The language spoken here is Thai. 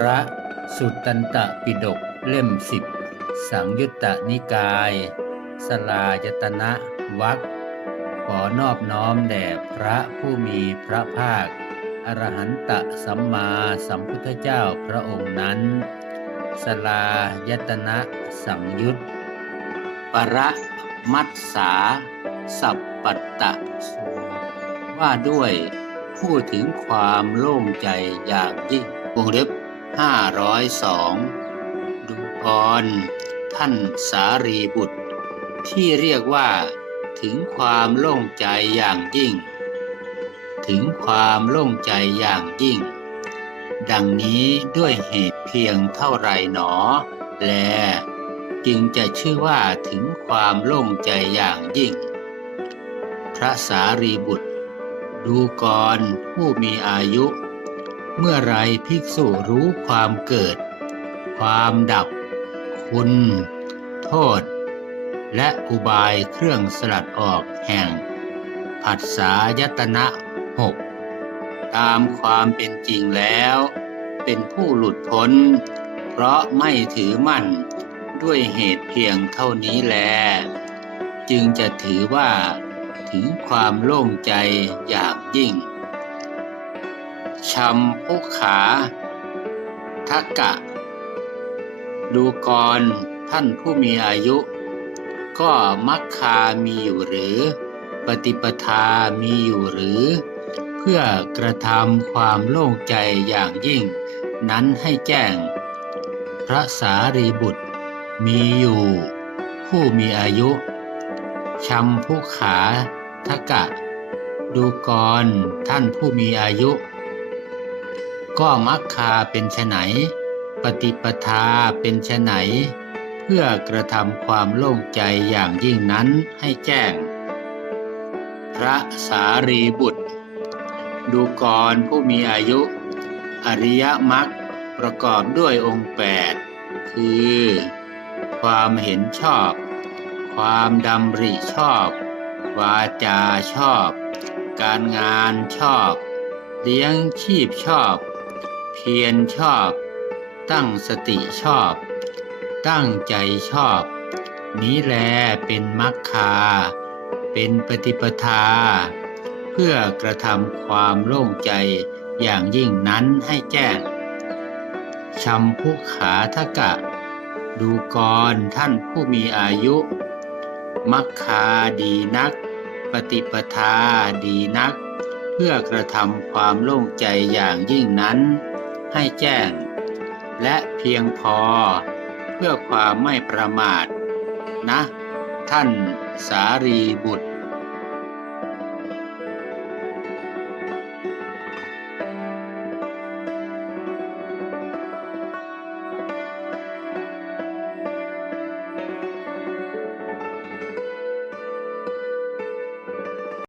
พระสุตตันตปิฎกเล่มสิบสังยุตตนิกาย สลายตนะวักขอนอบน้อมแด่พระผู้มีพระภาค อรหันตสัมมาสัมพุทธเจ้าพระองค์นั้น สลายตนะสังยุตประมัตสา สัพปัตตะสูตรว่าด้วยพูดถึงความโล่งใจอย่างยิ่งวงเล็บ 502 ดูกรท่านสารีบุตร ที่เรียกว่า ถึงความโล่งใจอย่างยิ่ง ถึงความโล่งใจอย่างยิ่ง ดังนี้ด้วยเหตุเพียงเท่าไรหนอ แล จึงจะชื่อว่าถึงความโล่งใจอย่างยิ่ง พระสารีบุตร ดูก่อนผู้มีอายุ เมื่อไรภิกษุรู้ความเกิด ความดับ คุณ โทษ และอุบายเครื่องสลัดออกแห่ง ผัสสายตนะหกตามความเป็นจริงแล้ว เป็นผู้หลุดพ้น เพราะไม่ถือมั่นด้วยเหตุเพียงเท่านี้แล จึงจะถือว่า ถึงความโล่งใจอย่างยิ่ง ชัมพุขาทักกะ ดูกรท่านผู้มีอายุ ก็มักคามีอยู่หรือ ปฏิปทามีอยู่หรือ เพื่อกระทำความโล่งใจอย่างยิ่ง นั้นให้แจ้ง พระสารีบุตร มีอยู่ ผู้มีอายุชัมพุขาทกะ ดูกรท่านผู้มีอายุ ก็มักคาเป็นไฉนปฏิปทาเป็นไฉนเพื่อกระทำความโล่งใจอย่างยิ่งนั้นให้แจ้ง พระสารีบุตร ดูกรผู้มีอายุ อริยมรรคประกอบด้วยองค์แปดคือ ความเห็นชอบ ความดำริชอบ วาจาชอบ การงานชอบ เลี้ยงชีพชอบ พียรชอบ ตั้งสติชอบ ตั้งใจชอบ นี้แลเป็นมัคคา เป็นปฏิปทา เพื่อกระทำความโล่งใจอย่างยิ่งนั้นให้แจ้งชัมพุขาทกะ ดูกรท่านผู้มีอายุมัคคาดีนัก ปฏิปทาดีนัก เพื่อกระทำความโล่งใจอย่างยิ่งนั้น ให้แจ้ง และเพียงพอเพื่อความไม่ประมาทนะ ท่านสารีบุตร